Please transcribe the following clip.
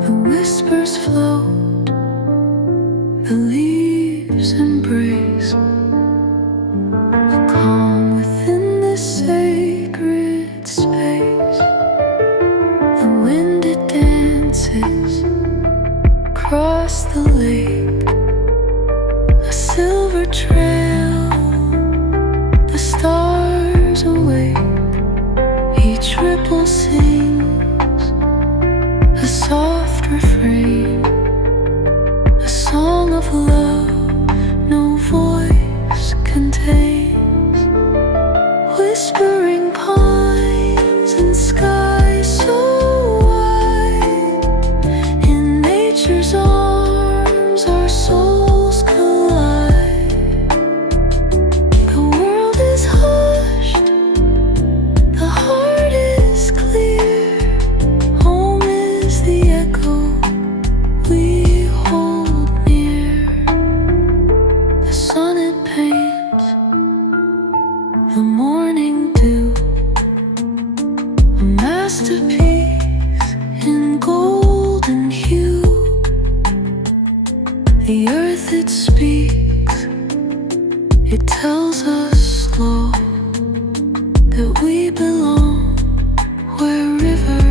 The whispers float, the leaves embrace, a calm within this sacred space. The wind it dances across the lake, a silver trail, the stars awake. Each ripple sings a soft refrain, a song of love no voice contains. Whispering pines and skies so wide, in nature's arms our souls collide. The world is hushed, the heart is clear, home is the echo we hold near. The sun it paints the morning dew, a masterpiece in golden hue. The earth it speaks, it tells us slow that we belong where rivers